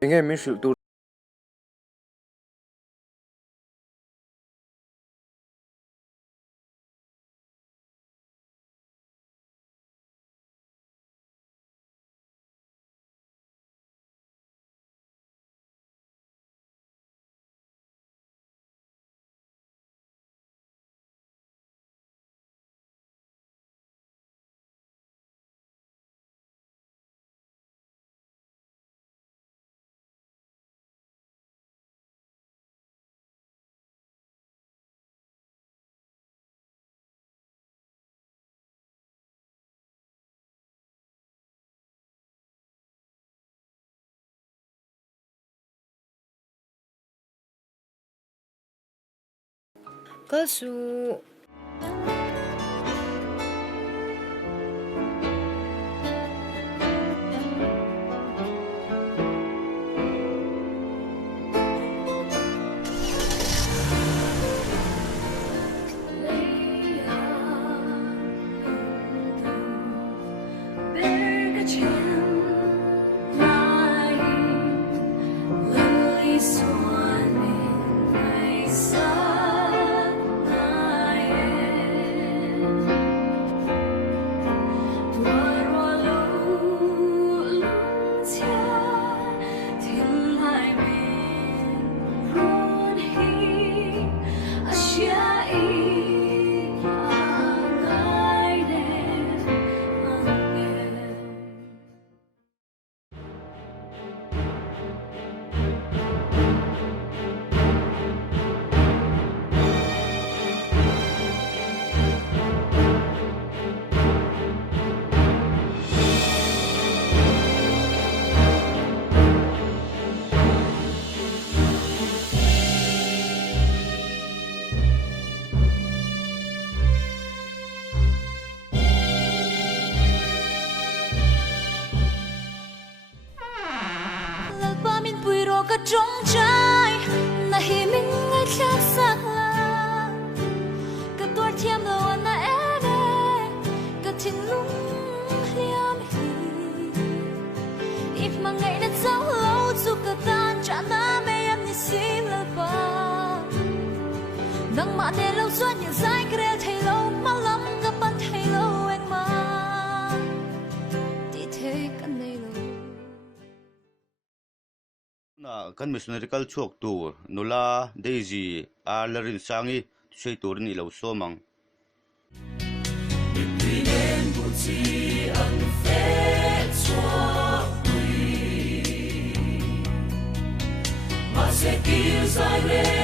Nghe mình sự tu có su trong trái na hi mình ngay khác xa cái tuổi thiam lâu na ere cái tình lung liam hi if mà ngày đã cháu lâu dù cái tan trả ta mê em như xin là ba nắng mạn để lâu suốt những dài kề thấy lâu mà lắm cái ban thấy lâu anh mà đi thế cái này kan missionary chuak tur nula Daisy alarin sangi sei tur ni lo somang Binen buti ang fe chua ma se ki sai re